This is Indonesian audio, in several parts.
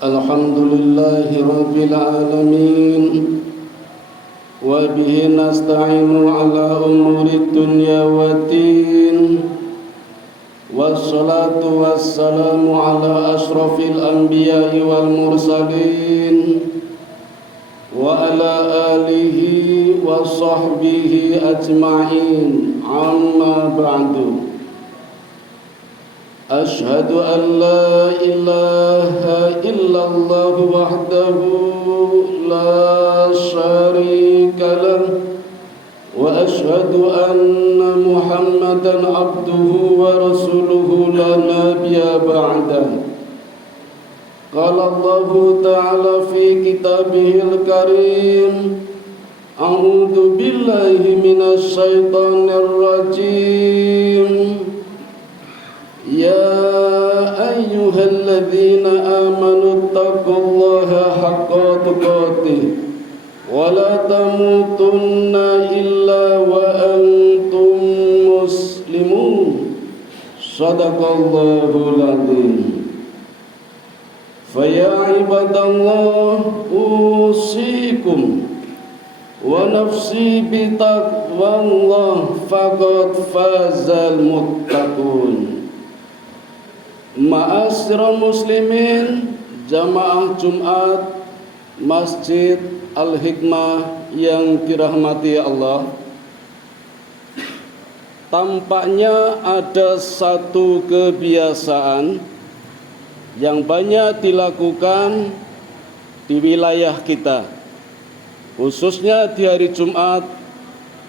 Alhamdulillahi Rabbil Alamin, wa bihi nasta'inu ala umuri dunya waddin, wassalatu wassalamu ala ashrafil anbiya'i wal mursalin, wa ala alihi wa sahbihi ajma'in, amma ba'du. أشهد أن لا إله إلا الله وحده لا شريك له وأشهد أن محمدا عبده ورسوله لا نبي بعده. قال الله تعالى في كتابه الكريم: أعوذ بالله من الشيطان الرجيم. يا أيها الذين آمنوا اتقوا الله حق تقاته ولا تموتن إلا وأنتم مسلمون. صدق الله العظيم. فيا عباد الله أوصيكم ونفسي بتقوى الله فقد فاز المتقون. Ma'asyiral muslimin, jamaah Jumat Masjid Al-Hikmah yang dirahmati Allah. Tampaknya ada satu kebiasaan yang banyak dilakukan di wilayah kita, khususnya di hari Jumat,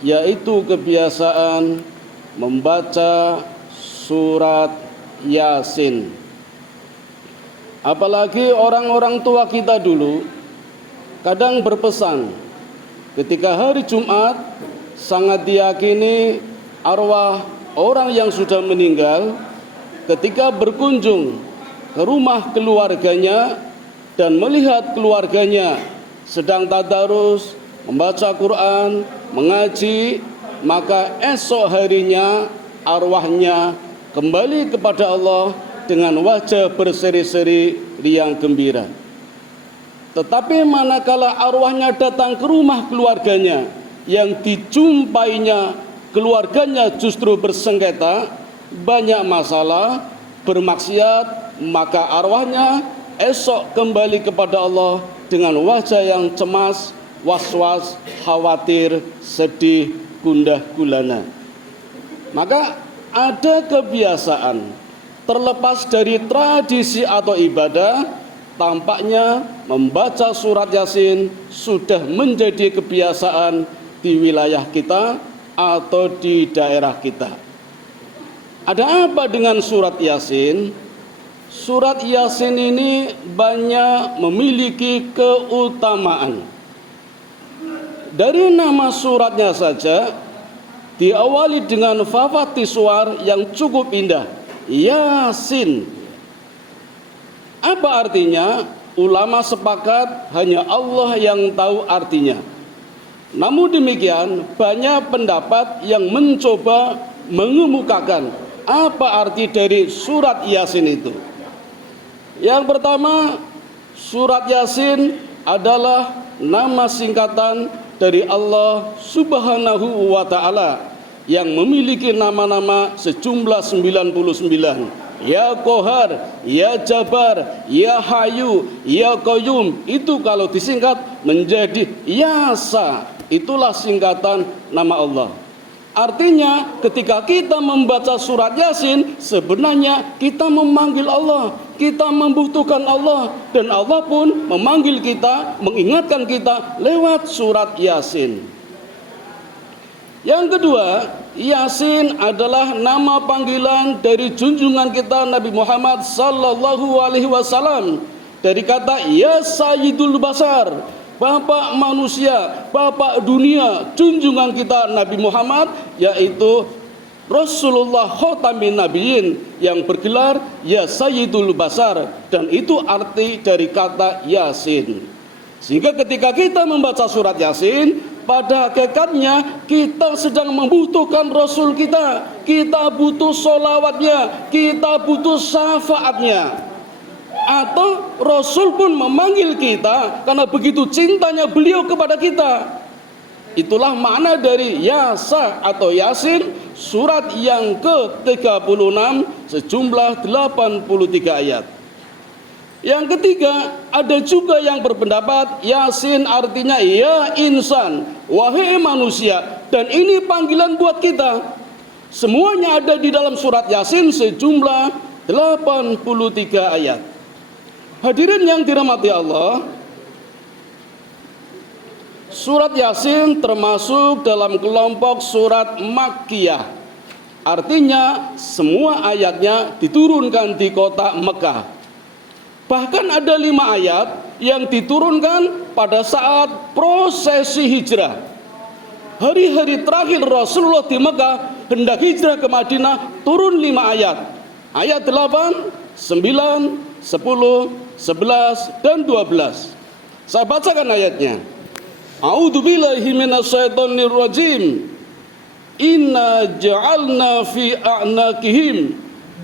yaitu kebiasaan membaca surat Yasin. Apalagi orang-orang tua kita dulu kadang berpesan, ketika hari Jumat sangat diyakini arwah orang yang sudah meninggal ketika berkunjung ke rumah keluarganya dan melihat keluarganya sedang tadarus, membaca Quran, mengaji, maka esok harinya arwahnya kembali kepada Allah dengan wajah berseri-seri riang gembira. Tetapi manakala arwahnya datang ke rumah keluarganya, yang dijumpainya keluarganya justru bersengketa, banyak masalah, bermaksiat, maka arwahnya esok kembali kepada Allah dengan wajah yang cemas, was-was, khawatir, sedih, gundah gulana. Maka ada kebiasaan, terlepas dari tradisi atau ibadah, tampaknya membaca surat Yasin sudah menjadi kebiasaan di wilayah kita atau di daerah kita. Ada apa dengan surat Yasin? Surat Yasin ini banyak memiliki keutamaan. Dari nama suratnya saja diawali dengan fa-Fatih suar yang cukup indah, Yasin. Apa artinya? Ulama sepakat hanya Allah yang tahu artinya. Namun demikian, banyak pendapat yang mencoba mengemukakan apa arti dari surat Yasin itu. Yang pertama, surat Yasin adalah nama singkatan dari Allah Subhanahu wa Ta'ala yang memiliki nama-nama sejumlah 99. Ya Qahar, Ya Jabbar, Ya Hayyu, Ya Qayyum. Itu kalau disingkat menjadi Yasa. Itulah singkatan nama Allah. Artinya ketika kita membaca surat Yasin, sebenarnya kita memanggil Allah, kita membutuhkan Allah, dan Allah pun memanggil kita, mengingatkan kita lewat surat Yasin. Yang kedua, Yasin adalah nama panggilan dari junjungan kita Nabi Muhammad sallallahu alaihi wasallam, dari kata Ya Sayyidul Basar, Bapak manusia, Bapak dunia, junjungan kita Nabi Muhammad, yaitu Rasulullah Khotamin Nabiyin yang bergelar Ya Sayyidul Basar, dan itu arti dari kata Yasin. Sehingga ketika kita membaca surat Yasin, pada hakikatnya kita sedang membutuhkan Rasul kita. Kita butuh solawatnya, kita butuh syafaatnya. Atau Rasul pun memanggil kita karena begitu cintanya beliau kepada kita. Itulah makna dari Yasa atau Yasin, surat yang ke-36 sejumlah 83 ayat. Yang ketiga, ada juga yang berpendapat Yasin artinya ya insan, wahai manusia, dan ini panggilan buat kita. Semuanya ada di dalam surat Yasin sejumlah 83 ayat. Hadirin yang dirahmati Allah, surat Yasin termasuk dalam kelompok surat Makkiyah. Artinya semua ayatnya diturunkan di kota Mekah. Bahkan ada 5 ayat yang diturunkan pada saat prosesi hijrah. Hari-hari terakhir Rasulullah di Mekah hendak hijrah ke Madinah, turun 5 ayat. Ayat 8, 9, 10, 11, dan 12. Saya bacakan ayatnya. A'udzubillahi minasyaitonir rajim. Inna ja'alna fi a'naqihim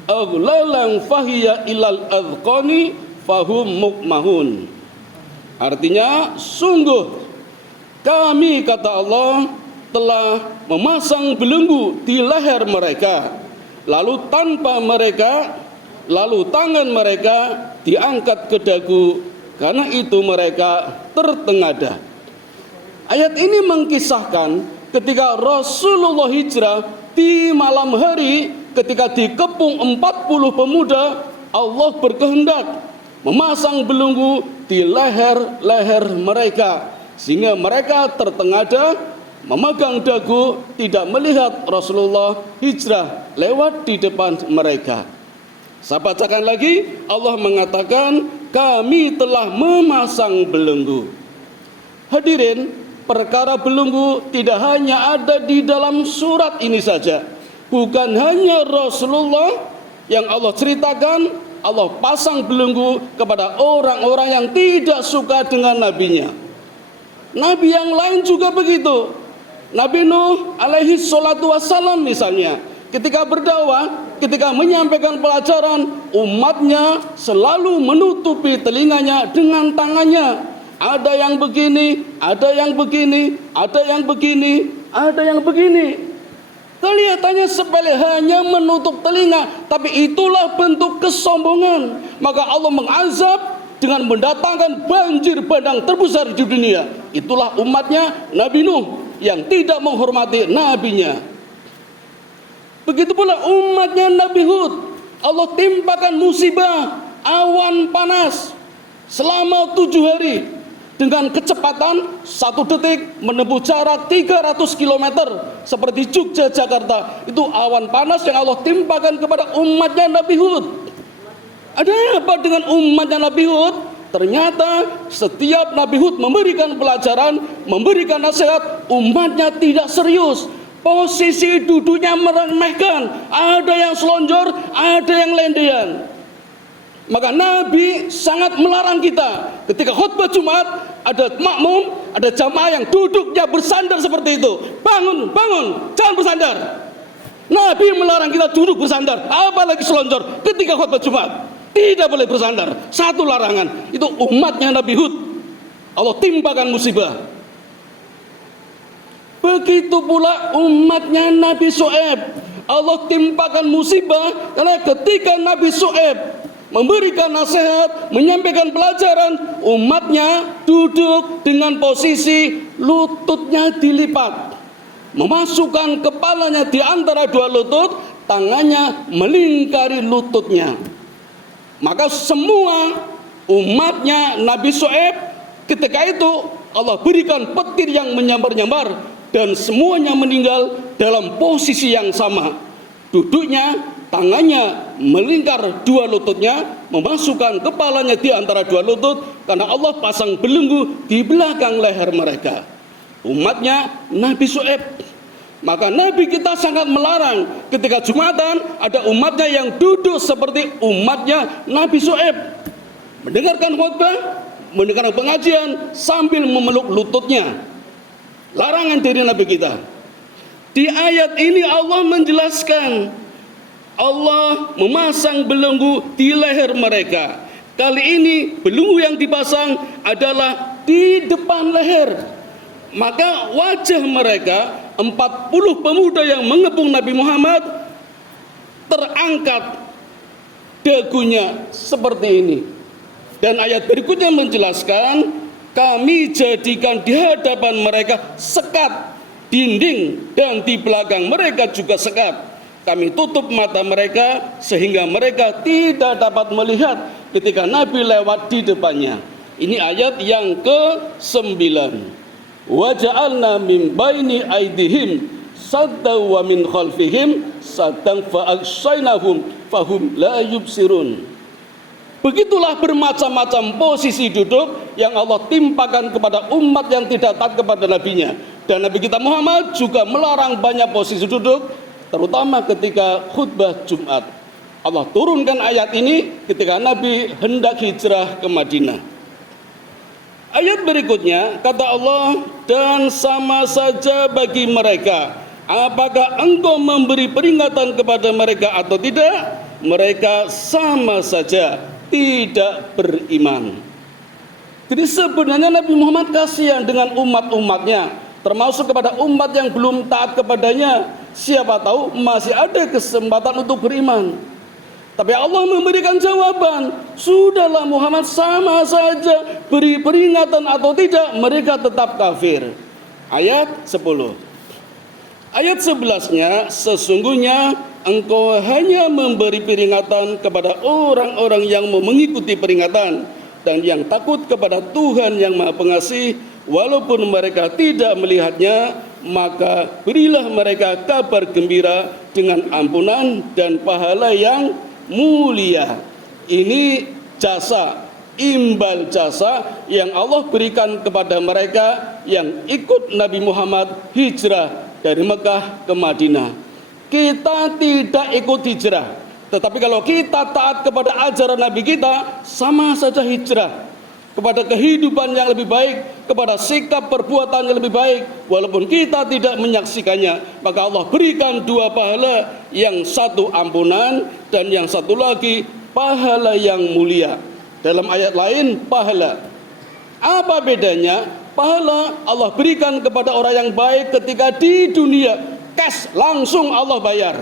aghlalan fahiya ilal adqani fahum mukmahun. Artinya, sungguh kami, kata Allah, telah memasang belenggu di leher mereka, lalu tangan mereka diangkat ke dagu, karena itu mereka tertengadah. Ayat ini mengkisahkan ketika Rasulullah hijrah di malam hari, ketika dikepung 40 pemuda, Allah berkehendak memasang belenggu di leher-leher mereka, sehingga mereka tertengadah, memegang dagu, tidak melihat Rasulullah hijrah lewat di depan mereka. Saya bacakan lagi, Allah mengatakan kami telah memasang belenggu. Hadirin, perkara belenggu tidak hanya ada di dalam surat ini saja. Bukan hanya Rasulullah yang Allah ceritakan, Allah pasang belenggu kepada orang-orang yang tidak suka dengan nabinya. Nabi yang lain juga begitu. Nabi Nuh alaihi salatu wassalam misalnya, ketika berdakwah, ketika menyampaikan pelajaran, umatnya selalu menutupi telinganya dengan tangannya. Ada yang begini, ada yang begini, ada yang begini, ada yang begini. Kelihatannya sepele, hanya menutup telinga, tapi itulah bentuk kesombongan. Maka Allah mengazab dengan mendatangkan banjir bandang terbesar di dunia. Itulah umatnya Nabi Nuh yang tidak menghormati nabinya. Begitu pula umatnya Nabi Hud, Allah timpakan musibah awan panas selama 7 hari dengan kecepatan 1 detik menempuh jarak 300 km seperti Jogja Jakarta. Itu awan panas yang Allah timpakan kepada umatnya Nabi Hud. Ada apa dengan umatnya Nabi Hud? Ternyata setiap Nabi Hud memberikan pelajaran, memberikan nasihat, umatnya tidak serius. Posisi duduknya meremehkan, ada yang selonjor, ada yang lendean. Maka Nabi sangat melarang kita ketika khutbah Jumat, ada makmum, ada jamaah yang duduknya bersandar seperti itu. Bangun, bangun, jangan bersandar. Nabi melarang kita duduk bersandar, apalagi selonjor ketika khutbah Jumat. Tidak boleh bersandar. Satu larangan. Itu umatnya Nabi Hud, Allah timpakan musibah. Begitu pula umatnya Nabi Shu'aib, Allah timpakan musibah karena ketika Nabi Shu'aib memberikan nasihat, menyampaikan pelajaran, umatnya duduk dengan posisi lututnya dilipat, memasukkan kepalanya di antara 2 lutut, tangannya melingkari lututnya. Maka semua umatnya Nabi Shu'aib ketika itu Allah berikan petir yang menyambar-nyambar, dan semuanya meninggal dalam posisi yang sama. Duduknya, tangannya melingkar 2 lututnya, memasukkan kepalanya di antara 2 lutut, karena Allah pasang belenggu di belakang leher mereka. Umatnya Nabi Shu'aib. Maka Nabi kita sangat melarang ketika Jumatan ada umatnya yang duduk seperti umatnya Nabi Shu'aib, mendengarkan khutbah, mendengarkan pengajian sambil memeluk lututnya. larangan dari Nabi kita. Di ayat ini Allah menjelaskan, Allah memasang belenggu di leher mereka. Kali ini belenggu yang dipasang adalah di depan leher. Maka wajah mereka 40 pemuda yang mengepung Nabi Muhammad terangkat dagunya seperti ini. Dan ayat berikutnya menjelaskan, kami jadikan di hadapan mereka sekat dinding dan di belakang mereka juga sekat. Kami tutup mata mereka sehingga mereka tidak dapat melihat ketika Nabi lewat di depannya. Ini ayat yang ke-9. Wa ja'alna min baini aydihim sadda wa min khalfihim saddan fa aghshaynahum fahum la yubsirun. Begitulah bermacam-macam posisi duduk yang Allah timpakan kepada umat yang tidak taat kepada nabinya. Dan Nabi kita Muhammad juga melarang banyak posisi duduk, terutama ketika khutbah Jumat. Allah turunkan ayat ini ketika Nabi hendak hijrah ke Madinah. Ayat berikutnya kata Allah, dan sama saja bagi mereka, apakah engkau memberi peringatan kepada mereka atau tidak, mereka sama saja tidak beriman. Jadi sebenarnya Nabi Muhammad kasihan dengan umat-umatnya, termasuk kepada umat yang belum taat kepadanya. Siapa tahu masih ada kesempatan untuk beriman. Tapi Allah memberikan jawaban, sudahlah Muhammad, sama saja beri peringatan atau tidak, mereka tetap kafir. Ayat 10. Ayat 11-nya, sesungguhnya engkau hanya memberi peringatan kepada orang-orang yang mau mengikuti peringatan dan yang takut kepada Tuhan yang Maha Pengasih, walaupun mereka tidak melihatnya, maka berilah mereka kabar gembira dengan ampunan dan pahala yang mulia. Ini jasa, imbal jasa yang Allah berikan kepada mereka yang ikut Nabi Muhammad hijrah dari Mekah ke Madinah. Kita tidak ikut hijrah, tetapi kalau kita taat kepada ajaran Nabi kita, sama saja hijrah kepada kehidupan yang lebih baik, kepada sikap perbuatan yang lebih baik. Walaupun kita tidak menyaksikannya, maka Allah berikan dua pahala, yang satu ampunan dan yang satu lagi pahala yang mulia. Dalam ayat lain pahala. Apa bedanya? Pahala Allah berikan kepada orang yang baik ketika di dunia, cash, langsung Allah bayar.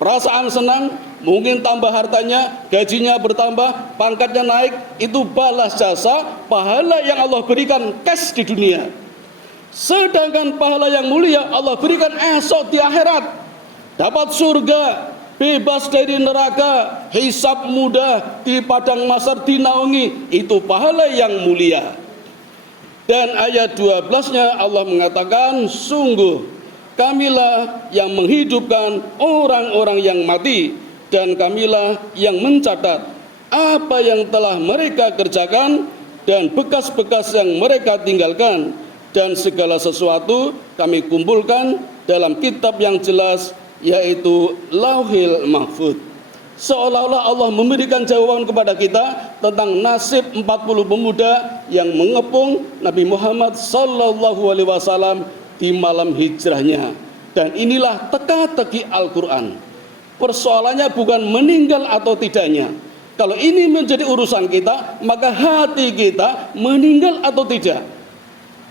Perasaan senang, mungkin tambah hartanya, gajinya bertambah, pangkatnya naik, itu balas jasa, pahala yang Allah berikan cash di dunia. Sedangkan pahala yang mulia Allah berikan esok di akhirat, dapat surga, bebas dari neraka, hisab mudah, di padang mahsyar dinaungi, itu pahala yang mulia. Dan ayat 12-nya Allah mengatakan, sungguh kamilah yang menghidupkan orang-orang yang mati, dan kamilah yang mencatat apa yang telah mereka kerjakan dan bekas-bekas yang mereka tinggalkan, dan segala sesuatu kami kumpulkan dalam kitab yang jelas, yaitu Lauhil Mahfuz. Seolah-olah Allah memberikan jawaban kepada kita tentang nasib 40 pemuda yang mengepung Nabi Muhammad SAW di malam hijrahnya. Dan inilah teka-teki Al-Quran. Persoalannya bukan meninggal atau tidaknya. Kalau ini menjadi urusan kita, maka hati kita meninggal atau tidak.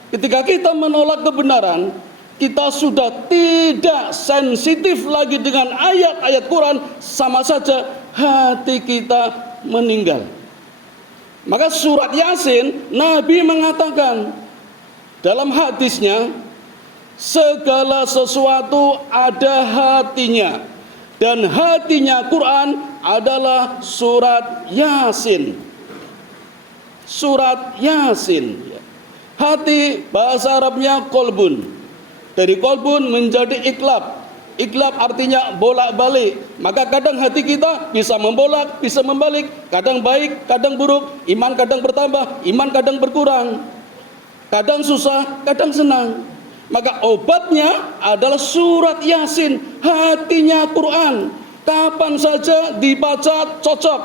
Ketika kita menolak kebenaran, kita sudah tidak sensitif lagi dengan ayat-ayat Quran, sama saja hati kita meninggal. Maka surat Yasin, Nabi mengatakan dalam hadisnya, segala sesuatu ada hatinya, dan hatinya Quran adalah surat Yasin. Surat Yasin. Hati bahasa Arabnya kolbun. Dari kolbun menjadi iklab. Iklab artinya bolak-balik. Maka kadang hati kita bisa membolak, bisa membalik. Kadang baik, kadang buruk. Iman kadang bertambah, iman kadang berkurang. Kadang susah, kadang senang. Maka obatnya adalah surat Yasin, hatinya Quran. Kapan saja dibaca cocok.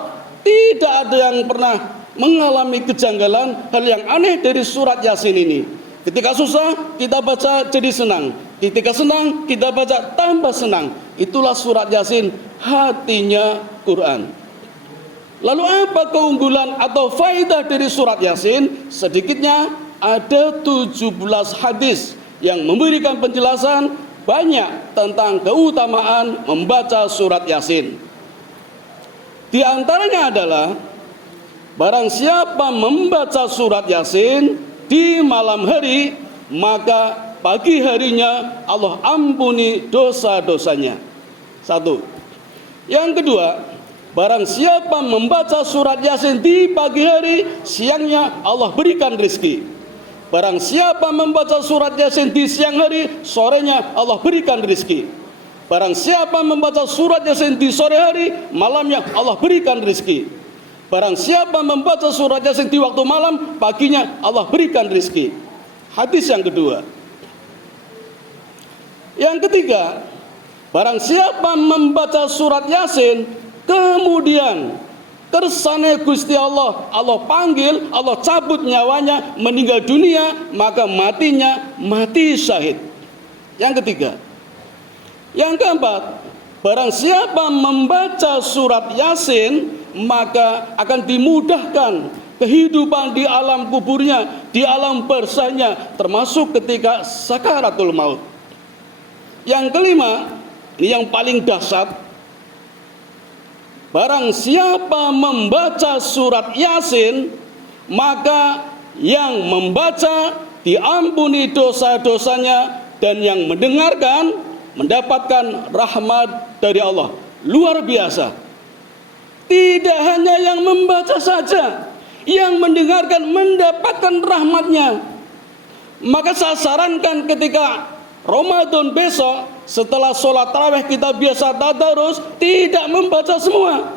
Tidak ada yang pernah mengalami kejanggalan, hal yang aneh dari surat Yasin ini. Ketika susah, kita baca jadi senang. Ketika senang, kita baca tambah senang. Itulah surat Yasin, hatinya Quran. Lalu apa keunggulan atau faedah dari surat Yasin? Sedikitnya ada 17 hadis yang memberikan penjelasan banyak tentang keutamaan membaca surat Yasin. Di antaranya adalah barang siapa membaca surat Yasin di malam hari, maka pagi harinya Allah ampuni dosa-dosanya. Satu. Yang kedua, barang siapa membaca surat Yasin di pagi hari, siangnya Allah berikan rezeki. Barang siapa membaca surat Yasin di siang hari, sorenya Allah berikan rezeki. Barang siapa membaca surat Yasin di sore hari, malamnya Allah berikan rezeki. Barang siapa membaca surat Yasin di waktu malam, paginya Allah berikan rezeki. Hadis yang kedua. Yang ketiga, barang siapa membaca surat Yasin, kemudian kersane Gusti Allah, Allah panggil, Allah cabut nyawanya, meninggal dunia, maka matinya mati syahid. Yang ketiga. Yang keempat, barang siapa membaca surat Yasin, maka akan dimudahkan kehidupan di alam kuburnya, di alam barzahnya, termasuk ketika sakaratul maut. Yang kelima, ini yang paling dahsyat, barang siapa membaca surat Yasin, maka yang membaca diampuni dosa-dosanya, dan yang mendengarkan mendapatkan rahmat dari Allah. Luar biasa. Tidak hanya yang membaca saja, yang mendengarkan mendapatkan rahmatnya. Maka saya sarankan ketika Ramadan besok, setelah sholat tarawih kita biasa tadarus, tidak membaca semua.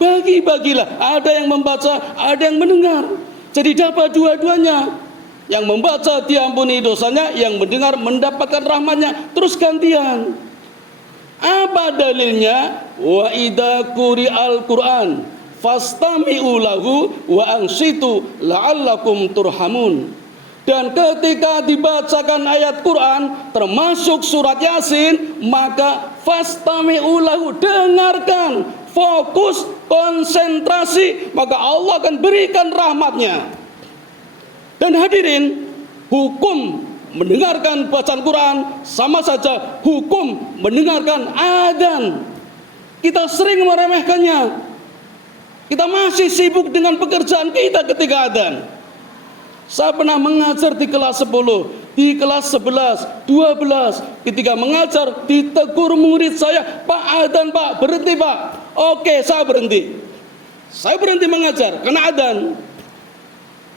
Bagi-bagilah, ada yang membaca, ada yang mendengar. Jadi dapat dua-duanya. Yang membaca diampuni dosanya, yang mendengar mendapatkan rahmatnya. Terus gantian. Apa dalilnya? Wa idza quri'al Qur'an fastami'u lahu wa ansitu la'allakum turhamun. Dan ketika dibacakan ayat Quran termasuk surat Yasin, maka fastami'u lahu, dengarkan, fokus, konsentrasi, maka Allah akan berikan rahmatnya. Dan hadirin, hukum mendengarkan bacaan Quran sama saja hukum mendengarkan adzan. Kita sering meremehkannya. Kita masih sibuk dengan pekerjaan kita ketika adzan. Saya pernah mengajar di kelas 10, di kelas 11, 12. Ketika mengajar ditegur murid saya, "Pak, adzan Pak, berhenti Pak." Oke, saya berhenti. Saya berhenti mengajar karena adzan.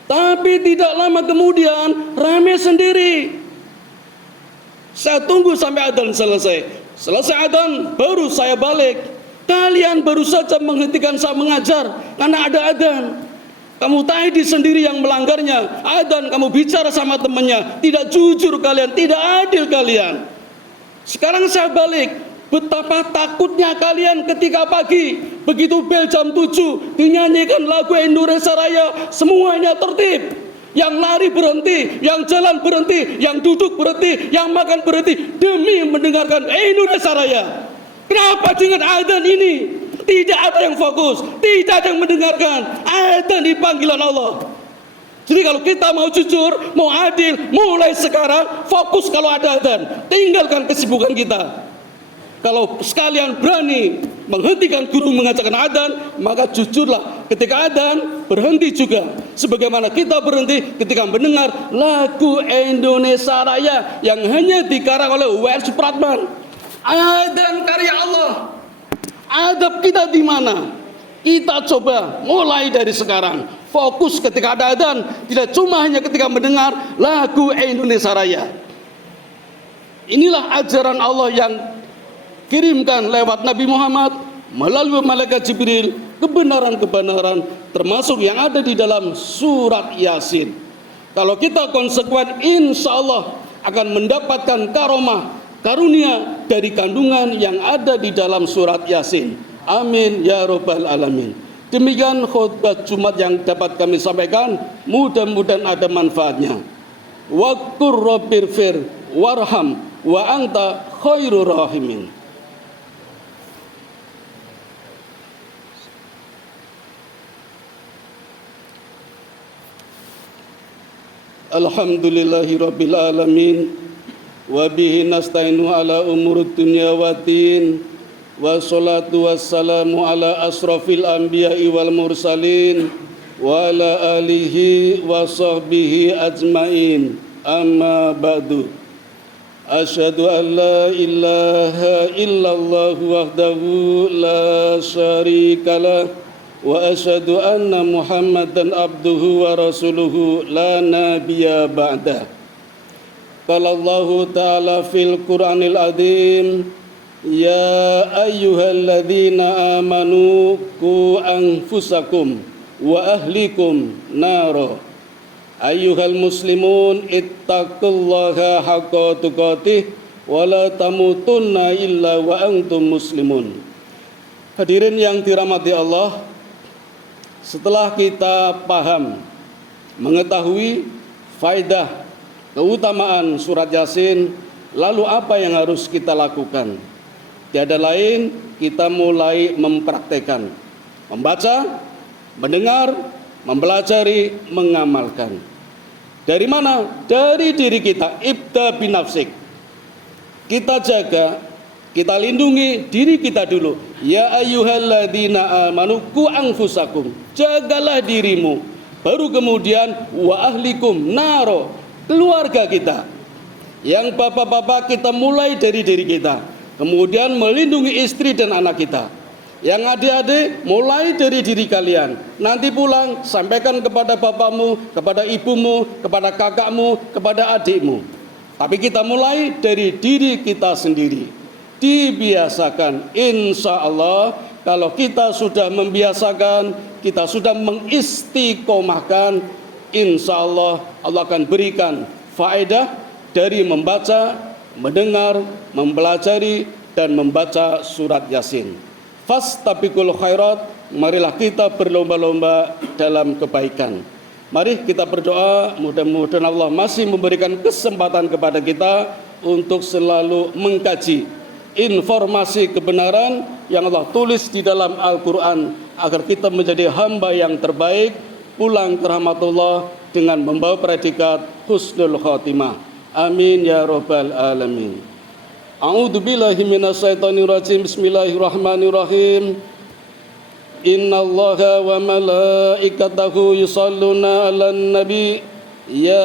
Tapi tidak lama kemudian rame sendiri. Saya tunggu sampai adzan selesai. Selesai adzan baru saya balik. Kalian baru saja menghentikan saya mengajar karena ada adzan. Kamu tadi sendiri yang melanggarnya. Adzan kamu bicara sama temannya. Tidak jujur kalian, tidak adil kalian. Sekarang saya balik. Betapa takutnya kalian ketika pagi, begitu bel jam 7 dinyanyikan lagu Indonesia Raya, semuanya tertib. Yang lari berhenti, yang jalan berhenti, yang duduk berhenti, yang makan berhenti demi mendengarkan Indonesia Raya. Kenapa dengan adzan ini tidak ada yang fokus, tidak ada yang mendengarkan? Adzan di panggilan Allah. Jadi kalau kita mau jujur, mau adil, mulai sekarang fokus kalau ada adzan, tinggalkan kesibukan kita. Kalau sekalian berani menghentikan guru mengajarkan adzan, maka jujurlah ketika adzan berhenti juga. Sebagaimana kita berhenti ketika mendengar lagu Indonesia Raya yang hanya dikarang oleh W.R. Supratman. Adzan karya Allah. Adab kita di mana? Kita coba mulai dari sekarang. Fokus ketika ada adzan, tidak cuma hanya ketika mendengar lagu Indonesia Raya. Inilah ajaran Allah yang kirimkan lewat Nabi Muhammad melalui malaikat Jibril, kebenaran-kebenaran termasuk yang ada di dalam surat Yasin. Kalau kita konsekuen, insya Allah akan mendapatkan karomah, karunia dari kandungan yang ada di dalam surat Yasin. Amin ya rabbal alamin. Demikian khutbah Jumat yang dapat kami sampaikan, mudah-mudahan ada manfaatnya. waqur rabbirfir warham wa anta khairur rahimin. Alhamdulillahi rabbil alamin, wa bihi nasta'inu ala umurud dunya waddin, wa salatu wassalamu ala asrafil anbiya'i wal mursalin wa ala alihi wa sahbihi ajmain. Amma ba'du. Asyhadu an la ilaha illallah wahdahu la syarikalah wa asyhadu anna Muhammadan abduhu wa rasuluhu la nabiyya ba'dah. Qala Allahu ta'ala fil Qur'anil azim, ya ayyuhalladzina amanu qu anfusakum wa ahlikum naro. Ayyuhal muslimun ittaqullaha haqqa tuqatih wa la tamutunna illa wa antum muslimun. Hadirin yang dirahmati Allah, setelah kita paham, mengetahui faedah, keutamaan surat Yasin, lalu apa yang harus kita lakukan? Tiada lain, kita mulai mempraktekkan, membaca, mendengar, mempelajari, mengamalkan. Dari mana? Dari diri kita. Ibda binafsik. Kita jaga, kita lindungi diri kita dulu. Ya ayyuhalladzina amanu qu anfusakum. Jagalah dirimu. Baru kemudian wa ahlikum naro, keluarga kita. Yang bapak-bapak, kita mulai dari diri kita. Kemudian melindungi istri dan anak kita. Yang adik-adik, mulai dari diri kalian. Nanti pulang, sampaikan kepada bapakmu, kepada ibumu, kepada kakakmu, kepada adikmu. Tapi kita mulai dari diri kita sendiri. Dibiasakan. Insya Allah, kalau kita sudah membiasakan, kita sudah mengistiqomahkan, insya Allah, Allah akan berikan faedah dari membaca, mendengar, mempelajari, dan membaca surat Yasin. Fastabiqul khairat, marilah kita berlomba-lomba dalam kebaikan. Mari kita berdoa, mudah-mudahan Allah masih memberikan kesempatan kepada kita untuk selalu mengkaji informasi kebenaran yang Allah tulis di dalam Al-Quran, agar kita menjadi hamba yang terbaik, pulang ke rahmatullah dengan membawa predikat husnul khotimah. Amin ya rabbal alamin. A'udzu billahi minasyaitonir rajim. Bismillahirrahmanirrahim. Innallaha wa malaikatahu yusholluna 'alan nabi. Ya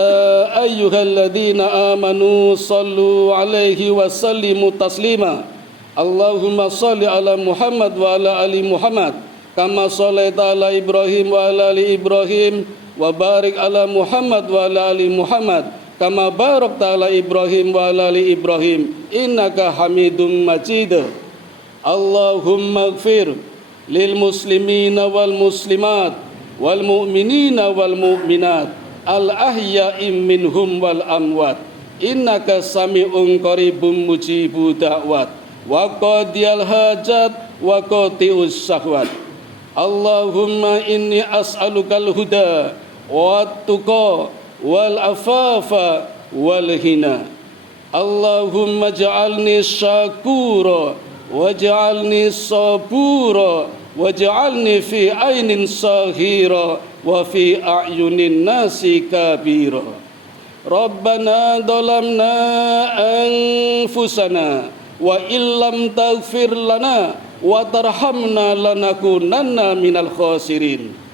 ayyuhalladzina amanu shallu 'alaihi wa sallimu taslima. Allahumma shalli 'ala Muhammad wa 'ala ali Muhammad kama shallaita 'ala Ibrahim wa 'ala ali Ibrahim wa barik 'ala Muhammad wa 'ala ali Muhammad kama barakta ala Ibrahim wa ala ali Ibrahim innaka Hamidum Majid. Allahumma ighfir lil muslimina wal muslimat wal mu'minina wal mu'minat al ahya'i minhum wal amwat innaka sami'un qaribun mujibud da'wat wa qadiyal hajat wa qati'us syahwat. Allahumma inni as'alukal huda wa tuqa wal afafa wal hina. Allahumma ja'alni syakura waj'alni sabura waj'alni fi ainin sahira wa fi a'yunin nasi kabira. Rabbana dhalamna anfusana wa illam taghfir lana wa tarhamna lanakunanna minal khasirin.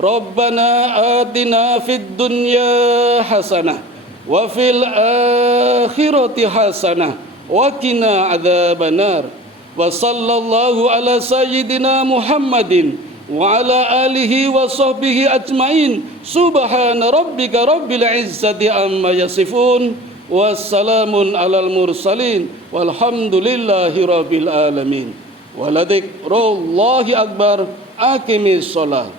Rabbana atina fid dunya hasanah wa fil akhirati hasanah wa qina adzabannar. Wa sallallahu ala sayyidina Muhammadin wa ala alihi wa sahbihi ajmain. Subhana rabbika rabbil izzati amma yasifun. Wassalamun alal mursalin walhamdulillahi rabbil alamin. Waladikrullahi akbar. Aqimis shalah.